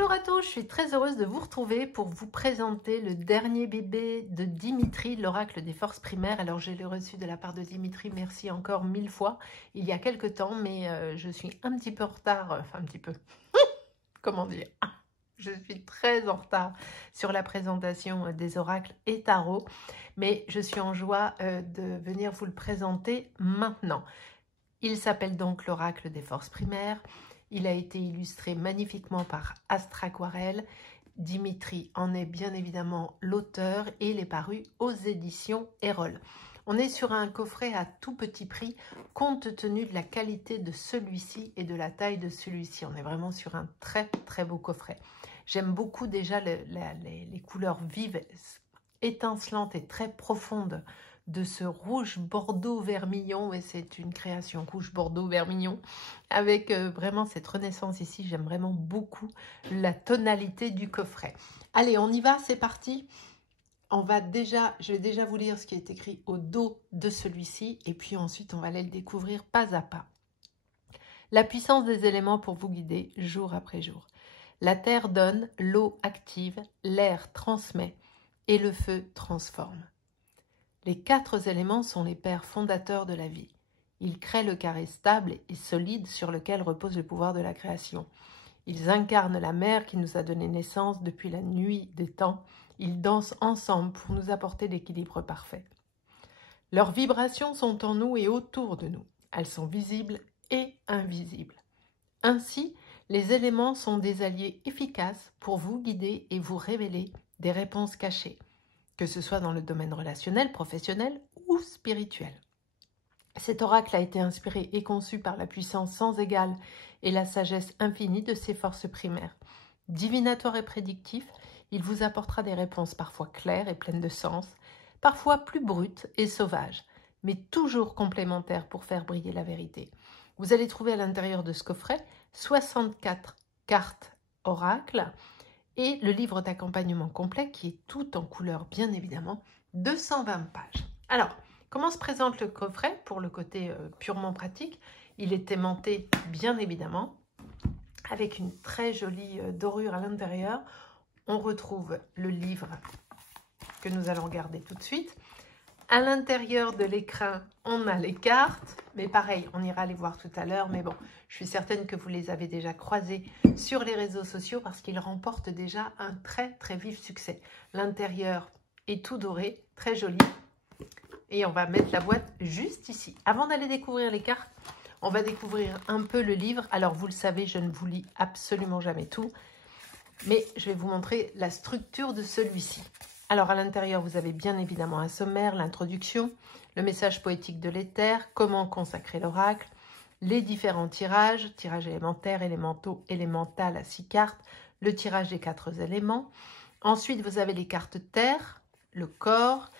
Bonjour à tous, je suis très heureuse de vous retrouver pour vous présenter le dernier bébé de Dimitri, l'oracle des forces primaires. Alors je l'ai reçu de la part de Dimitri, merci encore 1000 fois, il y a quelques temps, mais je suis un petit peu en retard, enfin un petit peu, comment dire, je suis très en retard sur la présentation des oracles et tarots, mais je suis en joie de venir vous le présenter maintenant. Il s'appelle donc l'oracle des forces primaires. Il a été illustré magnifiquement par Astraquarelle. Dimitri en est bien évidemment l'auteur et il est paru aux éditions Erol. On est sur un coffret à tout petit prix compte tenu de la qualité de celui-ci et de la taille de celui-ci. On est vraiment sur un très très beau coffret. J'aime beaucoup déjà les couleurs vives, étincelantes et très profondes de ce rouge bordeaux vermillon, et c'est une création rouge bordeaux vermillon avec vraiment cette renaissance ici. J'aime vraiment beaucoup la tonalité du coffret. Allez, on y va, c'est parti. Je vais déjà vous lire ce qui est écrit au dos de celui-ci et puis ensuite on va aller le découvrir pas à pas. La puissance des éléments pour vous guider jour après jour. La terre donne, l'eau active, l'air transmet et le feu transforme. Les 4 éléments sont les pères fondateurs de la vie. Ils créent le carré stable et solide sur lequel repose le pouvoir de la création. Ils incarnent la mère qui nous a donné naissance depuis la nuit des temps. Ils dansent ensemble pour nous apporter l'équilibre parfait. Leurs vibrations sont en nous et autour de nous. Elles sont visibles et invisibles. Ainsi, les éléments sont des alliés efficaces pour vous guider et vous révéler des réponses cachées, que ce soit dans le domaine relationnel, professionnel ou spirituel. Cet oracle a été inspiré et conçu par la puissance sans égale et la sagesse infinie de ses forces primaires. Divinatoire et prédictif, il vous apportera des réponses parfois claires et pleines de sens, parfois plus brutes et sauvages, mais toujours complémentaires pour faire briller la vérité. Vous allez trouver à l'intérieur de ce coffret 64 cartes oracles, et le livre d'accompagnement complet qui est tout en couleur bien évidemment, 220 pages. Alors, comment se présente le coffret pour le côté purement pratique? Il est aimanté bien évidemment, avec une très jolie dorure à l'intérieur. On retrouve le livre que nous allons regarder tout de suite. À l'intérieur de l'écrin, on a les cartes, mais pareil, on ira les voir tout à l'heure, mais bon, je suis certaine que vous les avez déjà croisés sur les réseaux sociaux parce qu'ils remportent déjà un très très vif succès. L'intérieur est tout doré, très joli, et on va mettre la boîte juste ici. Avant d'aller découvrir les cartes, on va découvrir un peu le livre. Alors vous le savez, je ne vous lis absolument jamais tout, mais je vais vous montrer la structure de celui-ci. Alors à l'intérieur, vous avez bien évidemment un sommaire, l'introduction, le message poétique de l'éther, comment consacrer l'oracle, les différents tirages, tirage élémentaire, élémentaux, élémental à 6 cartes, le tirage des 4 éléments. Ensuite, vous avez les cartes terre, le corps,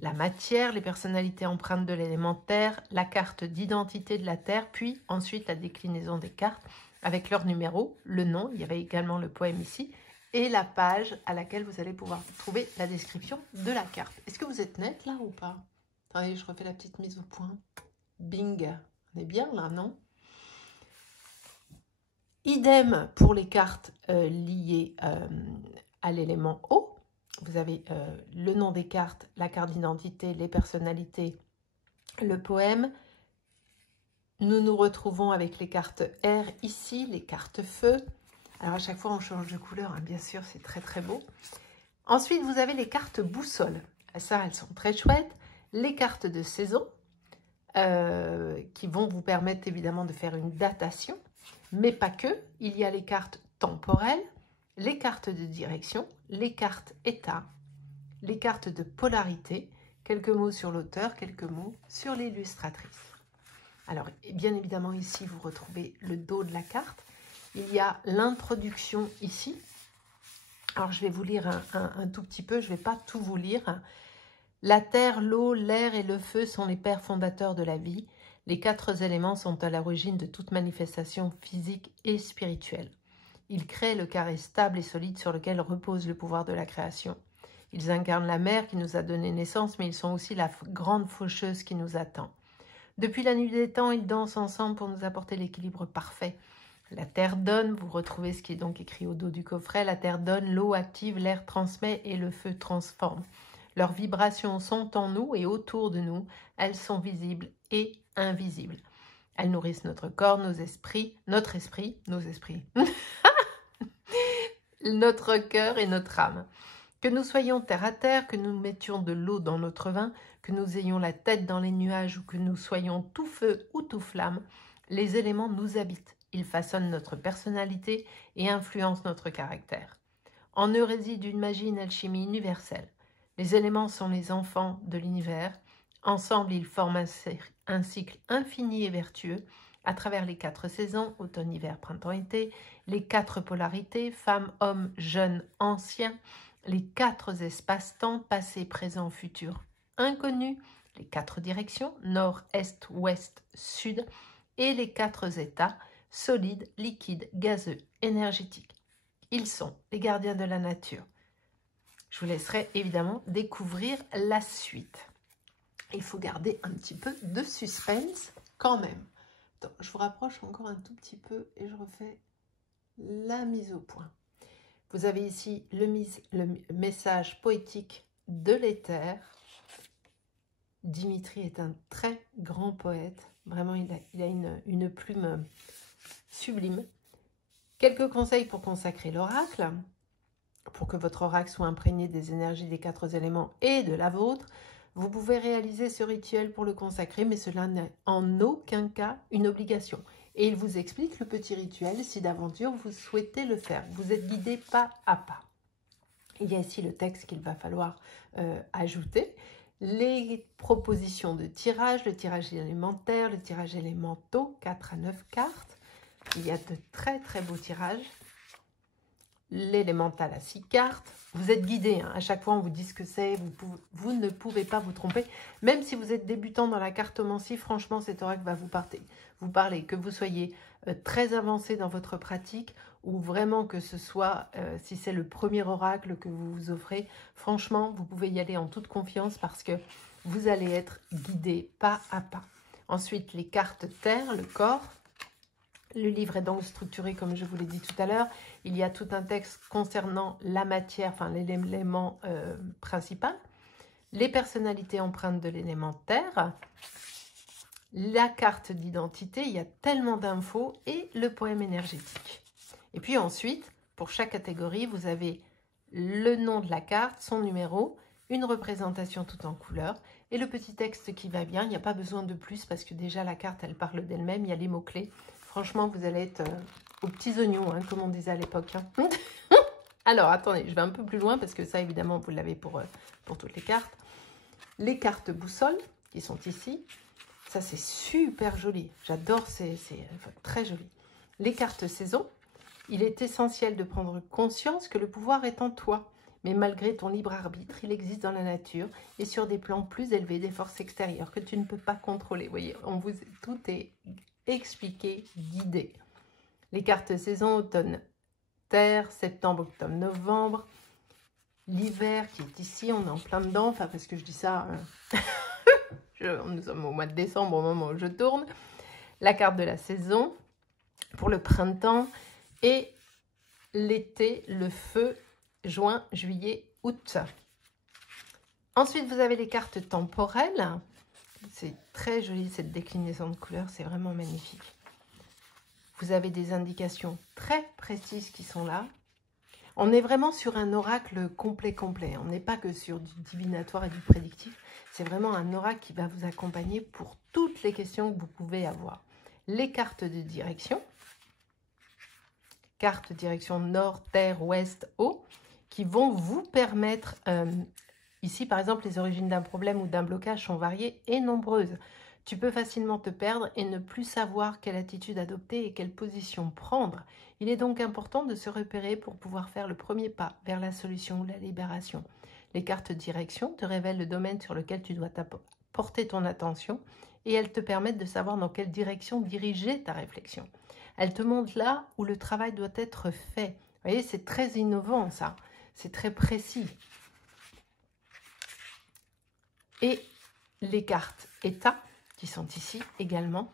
la matière, les personnalités empreintes de l'élémentaire, la carte d'identité de la terre, puis ensuite la déclinaison des cartes avec leur numéro, le nom, il y avait également le poème ici, et la page à laquelle vous allez pouvoir trouver la description de la carte. Est-ce que vous êtes net là ou pas? Attendez, je refais la petite mise au point. Bing, on est bien là, non? Idem pour les cartes liées à l'élément eau. Vous avez le nom des cartes, la carte d'identité, les personnalités, le poème. Nous nous retrouvons avec les cartes air ici, les cartes feu. Alors à chaque fois on change de couleur, hein, bien sûr, c'est très très beau. Ensuite vous avez les cartes boussole. Ça, elles sont très chouettes. Les cartes de saison qui vont vous permettre évidemment de faire une datation, mais pas que. Il y a les cartes temporelles, les cartes de direction, les cartes état, les cartes de polarité, quelques mots sur l'auteur, quelques mots sur l'illustratrice. Alors bien évidemment ici vous retrouvez le dos de la carte. Il y a l'introduction ici. Alors, je vais vous lire un tout petit peu, je ne vais pas tout vous lire. La terre, l'eau, l'air et le feu sont les pères fondateurs de la vie. Les 4 éléments sont à l'origine de toute manifestation physique et spirituelle. Ils créent le carré stable et solide sur lequel repose le pouvoir de la création. Ils incarnent la mère qui nous a donné naissance, mais ils sont aussi la grande faucheuse qui nous attend. Depuis la nuit des temps, ils dansent ensemble pour nous apporter l'équilibre parfait. La terre donne, vous retrouvez ce qui est donc écrit au dos du coffret, la terre donne, l'eau active, l'air transmet et le feu transforme. Leurs vibrations sont en nous et autour de nous, elles sont visibles et invisibles. Elles nourrissent notre corps, nos esprits, notre esprit, nos esprits, notre cœur et notre âme. Que nous soyons terre à terre, que nous mettions de l'eau dans notre vin, que nous ayons la tête dans les nuages ou que nous soyons tout feu ou tout flamme, les éléments nous habitent. Ils façonnent notre personnalité et influencent notre caractère. En eux réside une magie, une alchimie universelle. Les éléments sont les enfants de l'univers. Ensemble, ils forment un cycle infini et vertueux à travers les 4 saisons, automne, hiver, printemps, été, les 4 polarités, femmes, hommes, jeunes, anciens, les 4 espaces-temps, passé, présent, futur, inconnus, les 4 directions, nord, est, ouest, sud, et les 4 états, solides, liquides, gazeux, énergétiques. Ils sont les gardiens de la nature. Je vous laisserai évidemment découvrir la suite. Il faut garder un petit peu de suspense quand même. Attends, je vous rapproche encore un tout petit peu et je refais la mise au point. Vous avez ici le message poétique de l'éther. Dimitri est un très grand poète. Vraiment, il a une plume sublime. Quelques conseils pour consacrer l'oracle. Pour que votre oracle soit imprégné des énergies des 4 éléments et de la vôtre, vous pouvez réaliser ce rituel pour le consacrer, mais cela n'est en aucun cas une obligation. Et il vous explique le petit rituel si d'aventure vous souhaitez le faire. Vous êtes guidé pas à pas. Il y a ici le texte qu'il va falloir ajouter. Les propositions de tirage, le tirage élémentaire, le tirage élémentaux, 4 à 9 cartes. Il y a de très très beaux tirages. L'élémental à 6 cartes. Vous êtes guidé, hein. À chaque fois on vous dit ce que c'est, vous ne pouvez pas vous tromper. Même si vous êtes débutant dans la cartomancie, franchement cet oracle va vous parler. Que vous soyez très avancé dans votre pratique ou vraiment que ce soit, si c'est le premier oracle que vous vous offrez, franchement vous pouvez y aller en toute confiance parce que vous allez être guidé pas à pas. Ensuite les cartes terre, le corps. Le livre est donc structuré comme je vous l'ai dit tout à l'heure. Il y a tout un texte concernant la matière, enfin l'élément principal, les personnalités empreintes de l'élément terre, la carte d'identité, il y a tellement d'infos, et le poème énergétique. Et puis ensuite, pour chaque catégorie, vous avez le nom de la carte, son numéro, une représentation tout en couleur, et le petit texte qui va bien. Il n'y a pas besoin de plus parce que déjà la carte, elle parle d'elle-même, il y a les mots-clés. Franchement, vous allez être aux petits oignons, hein, comme on disait à l'époque. Hein. Alors, attendez, je vais un peu plus loin parce que ça, évidemment, vous l'avez pour toutes les cartes. Les cartes boussole qui sont ici. Ça, c'est super joli. J'adore, c'est très joli. Les cartes saison. Il est essentiel de prendre conscience que le pouvoir est en toi. Mais malgré ton libre arbitre, il existe dans la nature et sur des plans plus élevés des forces extérieures que tu ne peux pas contrôler. Vous voyez, tout est expliqué, guidé. Les cartes saison, automne, terre, septembre, octobre, novembre. L'hiver qui est ici, on est en plein dedans. Enfin, parce que je dis ça, nous sommes au mois de décembre au moment où je tourne. La carte de la saison pour le printemps et l'été, le feu, juin, juillet, août. Ensuite, vous avez les cartes temporelles. C'est très joli cette déclinaison de couleurs, c'est vraiment magnifique. Vous avez des indications très précises qui sont là. On est vraiment sur un oracle complet. On n'est pas que sur du divinatoire et du prédictif. C'est vraiment un oracle qui va vous accompagner pour toutes les questions que vous pouvez avoir. Les cartes de direction. Cartes direction nord, terre, ouest, haut, qui vont vous permettre... ici, par exemple, les origines d'un problème ou d'un blocage sont variées et nombreuses. Tu peux facilement te perdre et ne plus savoir quelle attitude adopter et quelle position prendre. Il est donc important de se repérer pour pouvoir faire le premier pas vers la solution ou la libération. Les cartes direction te révèlent le domaine sur lequel tu dois porter ton attention et elles te permettent de savoir dans quelle direction diriger ta réflexion. Elles te montrent là où le travail doit être fait. Vous voyez, c'est très innovant ça, c'est très précis. Et les cartes état qui sont ici également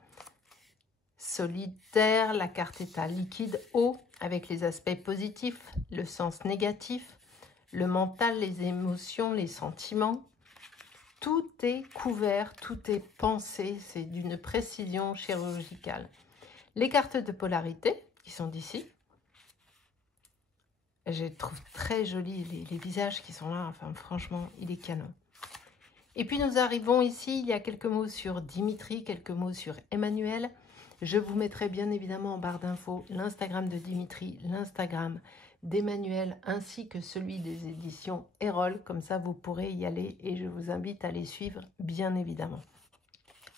solitaire, la carte état liquide, eau, avec les aspects positifs, le sens négatif, le mental, les émotions, les sentiments. Tout est couvert, tout est pensé, c'est d'une précision chirurgicale. Les cartes de polarité, qui sont d'ici, je trouve très jolis les visages qui sont là, enfin franchement, il est canon. Et puis nous arrivons ici, il y a quelques mots sur Dimitri, quelques mots sur Emmanuel. Je vous mettrai bien évidemment en barre d'infos l'Instagram de Dimitri, l'Instagram d'Emmanuel, ainsi que celui des éditions Erol. Comme ça, vous pourrez y aller et je vous invite à les suivre, bien évidemment.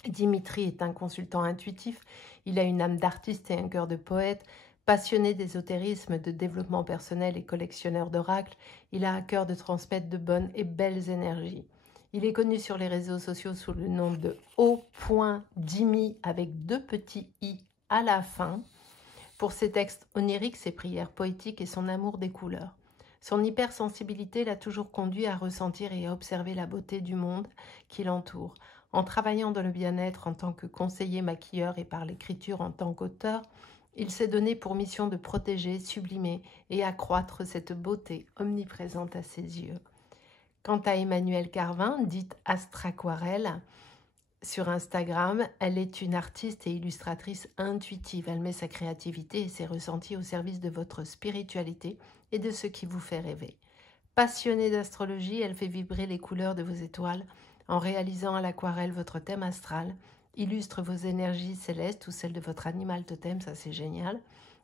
Dimitri est un consultant intuitif. Il a une âme d'artiste et un cœur de poète. Passionné d'ésotérisme, de développement personnel et collectionneur d'oracles, il a à cœur de transmettre de bonnes et belles énergies. Il est connu sur les réseaux sociaux sous le nom de O.Dimi avec 2 petits i à la fin pour ses textes oniriques, ses prières poétiques et son amour des couleurs. Son hypersensibilité l'a toujours conduit à ressentir et à observer la beauté du monde qui l'entoure. En travaillant dans le bien-être en tant que conseiller maquilleur et par l'écriture en tant qu'auteur, il s'est donné pour mission de protéger, sublimer et accroître cette beauté omniprésente à ses yeux. Quant à Emmanuelle Carvin, dite Astraquarelle, sur Instagram, elle est une artiste et illustratrice intuitive. Elle met sa créativité et ses ressentis au service de votre spiritualité et de ce qui vous fait rêver. Passionnée d'astrologie, elle fait vibrer les couleurs de vos étoiles en réalisant à l'aquarelle votre thème astral, illustre vos énergies célestes ou celles de votre animal totem, ça c'est génial,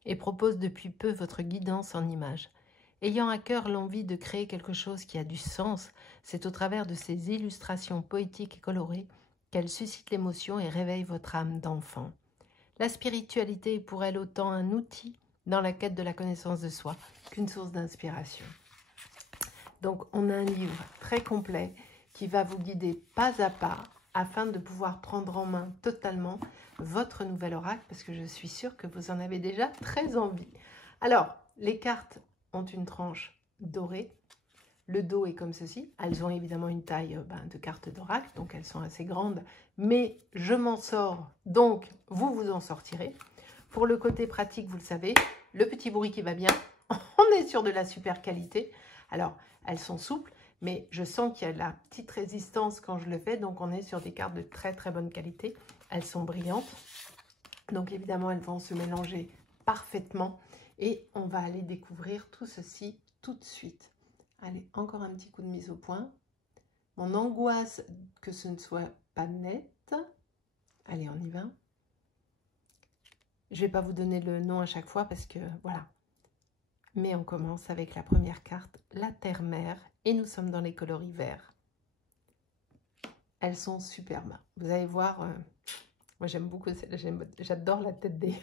et propose depuis peu votre guidance en images. Ayant à cœur l'envie de créer quelque chose qui a du sens, c'est au travers de ces illustrations poétiques et colorées qu'elle suscite l'émotion et réveille votre âme d'enfant. La spiritualité est pour elle autant un outil dans la quête de la connaissance de soi qu'une source d'inspiration. Donc on a un livre très complet qui va vous guider pas à pas afin de pouvoir prendre en main totalement votre nouvel oracle parce que je suis sûre que vous en avez déjà très envie. Alors, les cartes ont une tranche dorée. Le dos est comme ceci. Elles ont évidemment une taille de carte d'oracle, donc elles sont assez grandes. Mais je m'en sors, donc vous vous en sortirez. Pour le côté pratique, vous le savez, le petit bruit qui va bien. On est sur de la super qualité. Alors, elles sont souples, mais je sens qu'il y a de la petite résistance quand je le fais. Donc, on est sur des cartes de très très bonne qualité. Elles sont brillantes. Donc, évidemment, elles vont se mélanger parfaitement. Et on va aller découvrir tout ceci tout de suite. Allez, encore un petit coup de mise au point. Mon angoisse que ce ne soit pas net. Allez, on y va. Je ne vais pas vous donner le nom à chaque fois parce que voilà. Mais on commence avec la première carte, la Terre-Mère. Et nous sommes dans les coloris verts. Elles sont superbes. Vous allez voir, moi j'aime beaucoup, j'adore la tête des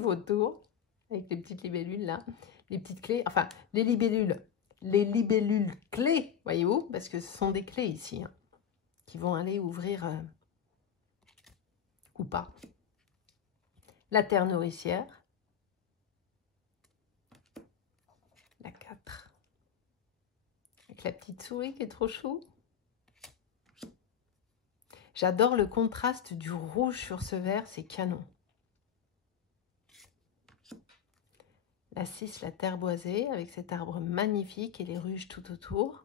vautours. Avec les petites libellules là. Les petites clés, enfin les libellules clés, voyez-vous, parce que ce sont des clés ici, hein, qui vont aller ouvrir ou pas. La terre nourricière, la 4, avec la petite souris qui est trop chou. J'adore le contraste du rouge sur ce vert, c'est canon. La 6, la terre boisée, avec cet arbre magnifique et les ruches tout autour.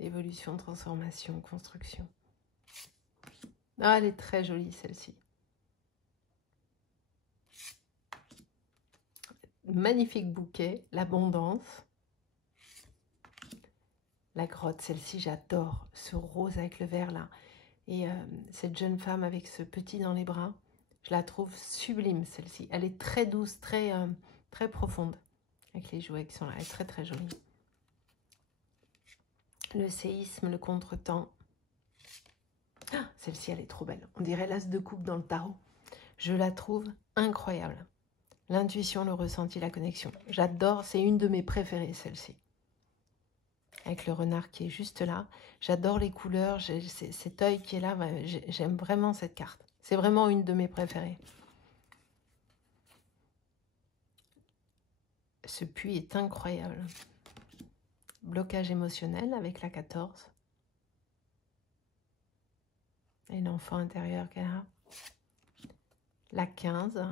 Évolution, transformation, construction. Ah, elle est très jolie celle-ci. Magnifique bouquet, l'abondance. La grotte, celle-ci j'adore, ce rose avec le vert là. Et cette jeune femme avec ce petit dans les bras, je la trouve sublime celle-ci. Elle est très douce, très profonde. Avec les jouets qui sont là, elle est très très jolie. Le séisme, le contretemps. Ah, celle-ci, elle est trop belle. On dirait l'as de coupe dans le tarot. Je la trouve incroyable. L'intuition, le ressenti, la connexion. J'adore, c'est une de mes préférées, celle-ci. Avec le renard qui est juste là. J'adore les couleurs, cet œil qui est là. J'aime vraiment cette carte. C'est vraiment une de mes préférées. Ce puits est incroyable. Blocage émotionnel avec la 14. Et l'enfant intérieur qu'elle a. La 15.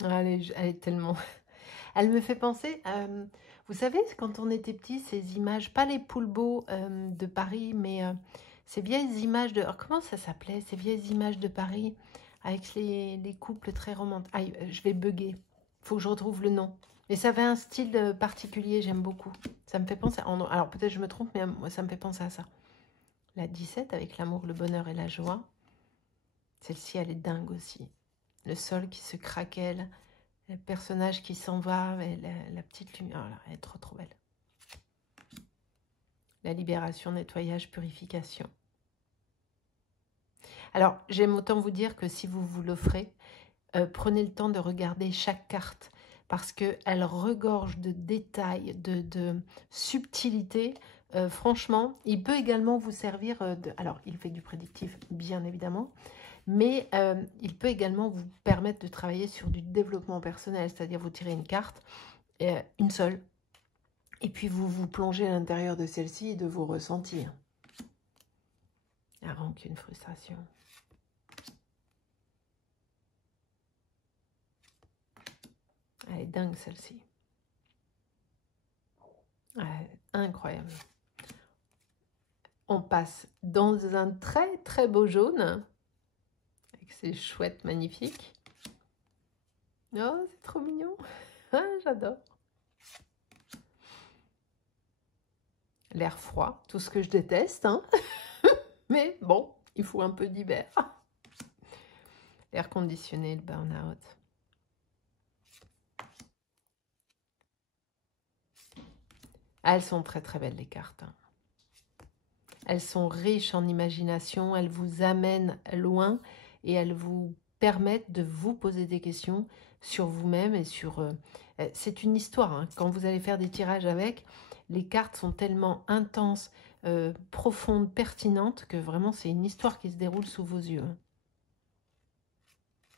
Elle est tellement... Elle me fait penser, vous savez, quand on était petit, ces images, pas les Poulbeaux de Paris, mais ces vieilles images de... alors, comment ça s'appelait, ces vieilles images de Paris, avec les couples très romantiques. Ah, je vais bugger, il faut que je retrouve le nom. Mais ça avait un style particulier, j'aime beaucoup. Ça me fait penser... alors peut-être je me trompe, mais moi ça me fait penser à ça. La 17, avec l'amour, le bonheur et la joie. Celle-ci, elle est dingue aussi. Le sol qui se craquelle, le personnage qui s'en va, la petite lumière, oh là, elle est trop trop belle. La libération, nettoyage, purification. Alors, j'aime autant vous dire que si vous vous l'offrez, prenez le temps de regarder chaque carte parce qu'elle regorge de détails, de subtilité. Franchement, il peut également vous servir alors, il fait du prédictif, bien évidemment, mais il peut également vous permettre de travailler sur du développement personnel, c'est-à-dire vous tirez une carte, une seule, et puis vous vous plongez à l'intérieur de celle-ci et de vos ressentis. La rancune, frustration. Elle est dingue celle-ci. Incroyable. On passe dans un très très beau jaune. C'est chouette, magnifique. Oh, c'est trop mignon. Ah, j'adore. L'air froid, tout ce que je déteste. Hein. Mais bon, il faut un peu d'hiver. L'air conditionné, le burn-out. Elles sont très très belles les cartes. Elles sont riches en imagination, elles vous amènent loin et elles vous permettent de vous poser des questions sur vous-même et sur... c'est une histoire, hein. Quand vous allez faire des tirages avec, les cartes sont tellement intenses, profondes, pertinentes, que vraiment c'est une histoire qui se déroule sous vos yeux.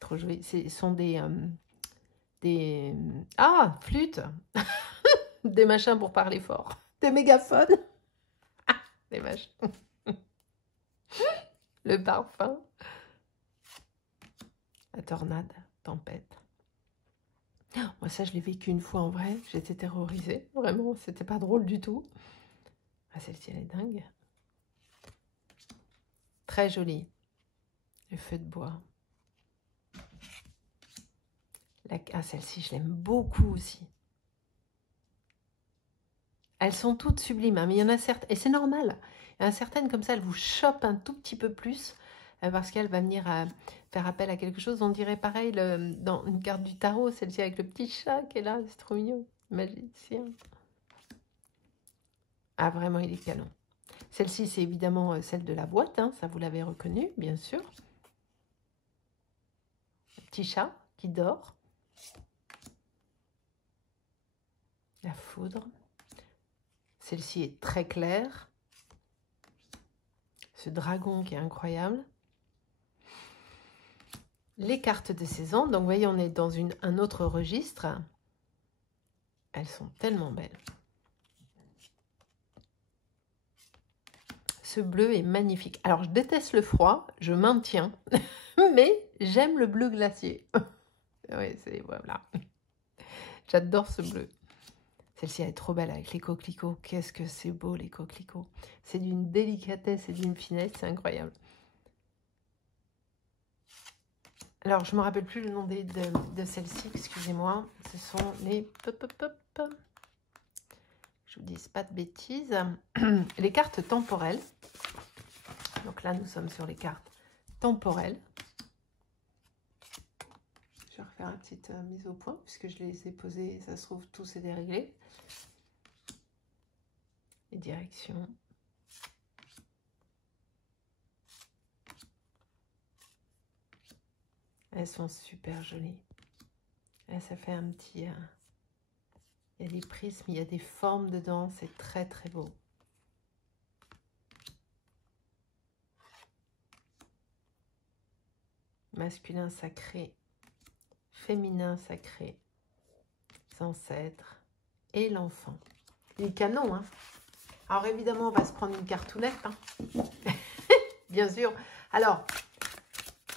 Trop joli. Ce sont des... Ah, flûte. Des machins pour parler fort. Des mégaphones. Des machins. Le parfum. La tornade, tempête. Moi, ça, je l'ai vécu une fois en vrai. J'étais terrorisée. Vraiment, c'était pas drôle du tout. Ah, celle-ci, elle est dingue. Très jolie. Le feu de bois. Ah, celle-ci, je l'aime beaucoup aussi. Elles sont toutes sublimes, hein, mais il y en a certaines, et c'est normal. Il y en a certaines comme ça, elles vous chopent un tout petit peu plus parce qu'elle va venir faire appel à quelque chose. On dirait pareil dans une carte du tarot, celle-ci avec le petit chat qui est là, c'est trop mignon, magicien. Ah, vraiment, il est canon. Celle-ci, c'est évidemment celle de la boîte, hein, ça vous l'avez reconnu, bien sûr. Le petit chat qui dort. La foudre. Celle-ci est très claire. Ce dragon qui est incroyable. Les cartes de saison. Donc, vous voyez, on est dans un autre registre. Elles sont tellement belles. Ce bleu est magnifique. Alors, je déteste le froid, je maintiens, mais j'aime le bleu glacier. Oui, c'est... Voilà. J'adore ce bleu. Celle-ci, elle est trop belle avec les coquelicots. Qu'est-ce que c'est beau, les coquelicots. C'est d'une délicatesse et d'une finesse, c'est incroyable. Alors, je ne me rappelle plus le nom de celle-ci, excusez-moi. Ce sont les... Je vous dis pas de bêtises. Les cartes temporelles. Donc là, nous sommes sur les cartes temporelles. Je vais refaire une petite mise au point, puisque je les ai posées, ça se trouve, tout s'est déréglé. Les directions. Elles sont super jolies. Là, ça fait un petit... il y a des prismes, il y a des formes dedans, c'est très très beau. Masculin sacré, féminin sacré, ancêtres et l'enfant. Il est canon, hein. Alors évidemment, on va se prendre une cartounette. Hein. bien sûr. Alors,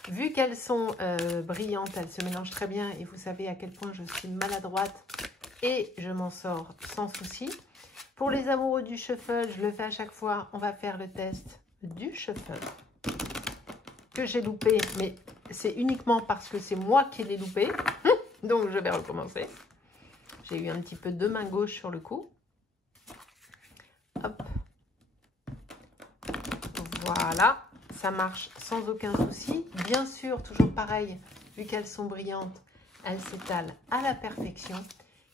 vu qu'elles sont brillantes, elles se mélangent très bien et vous savez à quel point je suis maladroite et je m'en sors sans souci. Pour les amoureux du shuffle, je le fais à chaque fois, on va faire le test du shuffle que j'ai loupé, mais c'est uniquement parce que c'est moi qui l'ai loupé. Donc, je vais recommencer. J'ai eu un petit peu de main gauche sur le coup. Hop. Voilà, ça marche sans aucun souci. Bien sûr, toujours pareil, vu qu'elles sont brillantes, elles s'étalent à la perfection.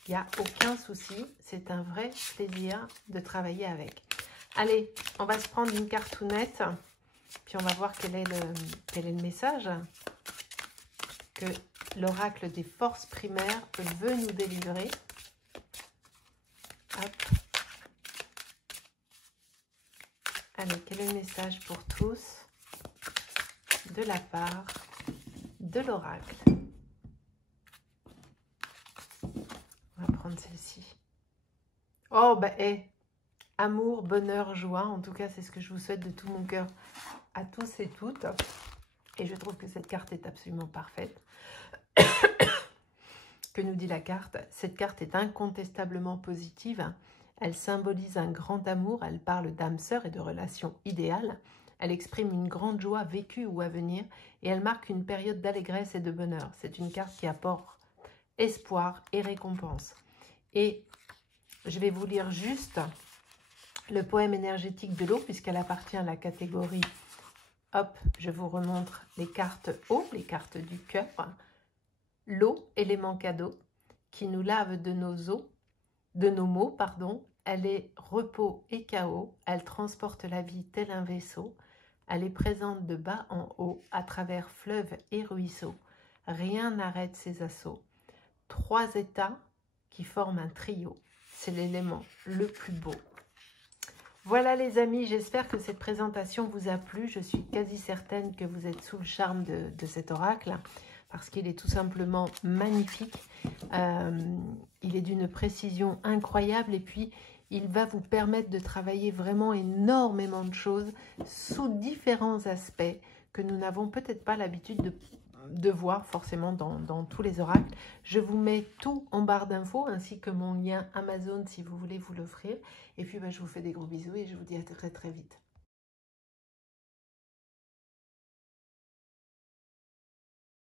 Il n'y a aucun souci. C'est un vrai plaisir de travailler avec. Allez, on va se prendre une cartounette. Puis on va voir quel est le message que l'oracle des forces primaires veut nous délivrer. Hop. Allez, quel est le message pour tous de la part de l'oracle? On va prendre celle-ci. Oh, bah, amour, bonheur, joie. En tout cas, c'est ce que je vous souhaite de tout mon cœur à tous et toutes. Et je trouve que cette carte est absolument parfaite. Que nous dit la carte? Cette carte est incontestablement positive. Elle symbolise un grand amour, elle parle d'âme sœur et de relations idéales. Elle exprime une grande joie vécue ou à venir et elle marque une période d'allégresse et de bonheur. C'est une carte qui apporte espoir et récompense. Et je vais vous lire juste le poème énergétique de l'eau puisqu'elle appartient à la catégorie. Hop, je vous remontre les cartes eau, les cartes du cœur. L'eau, élément cadeau, qui nous lave de nos eaux, de nos maux, pardon. Elle est repos et chaos, elle transporte la vie tel un vaisseau. Elle est présente de bas en haut, à travers fleuves et ruisseaux. Rien n'arrête ses assauts. 3 états qui forment un trio. C'est l'élément le plus beau. Voilà les amis, j'espère que cette présentation vous a plu. Je suis quasi certaine que vous êtes sous le charme de cet oracle parce qu'il est tout simplement magnifique. Il est d'une précision incroyable et puis il va vous permettre de travailler vraiment énormément de choses sous différents aspects que nous n'avons peut-être pas l'habitude de voir forcément dans tous les oracles. Je vous mets tout en barre d'infos ainsi que mon lien Amazon si vous voulez vous l'offrir. Et puis je vous fais des gros bisous et je vous dis à très très vite.